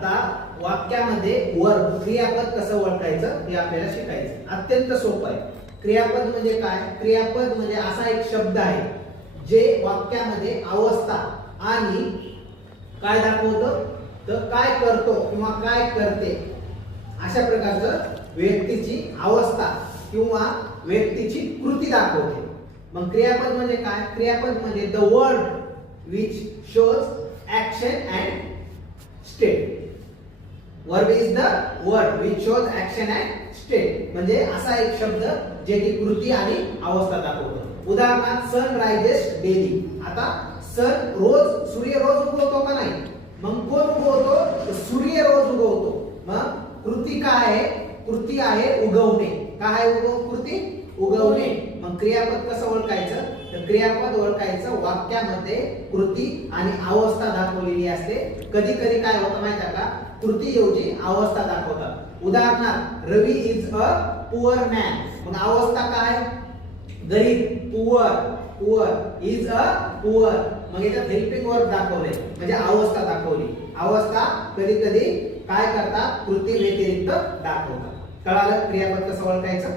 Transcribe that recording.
आता वाक्यामध्ये वर्ब क्रियापद कसं ओळखायचं हे आपल्याला शिकायचं. अत्यंत सोपं आहे. क्रियापद म्हणजे काय? क्रियापद म्हणजे असा एक शब्द आहे जे वाक्यामध्ये अवस्था आणि काय दाखवतं, तर काय करतो किंवा काय करते अशा प्रकारचं व्यक्तीची अवस्था किंवा व्यक्तीची कृती दाखवते. मग क्रियापद म्हणजे काय? क्रियापद म्हणजे the word which shows action and state. Verb is the word which shows action and state. म्हणजे असा एक शब्द जे की कृती आणि अवस्था दाखवतो. उदाहरणार्थ सन रायजेस डेली. आता सन रोज, सूर्य रोज उगवतो का नाही? मग कोण उगवतो? तर सूर्य रोज उगवतो. मग कृती काय आहे? कृती आहे उगवणे. काय आहे कृती? उगवणे. मग क्रियापद कसं ओळखायचं? तर क्रियापद ओळखायचं वाक्यामध्ये कृती आणि अवस्था दाखवलेली असते. कधी कधी काय होतं माहिती आहे का? कृतीऐवजी अवस्था दाखवतात. उदाहरणार्थ रवी इज अ पुअर मॅन. मग अवस्था काय? गरीब. Poor. Poor is a poor. मग याच्यात हेल्पिंग वर्ब दाखवले म्हणजे अवस्था दाखवली. अवस्था कधी कधी काय करतात? कृती व्यतिरिक्त दाखवतात. कळालं क्रियापद कसं ओळखायचं?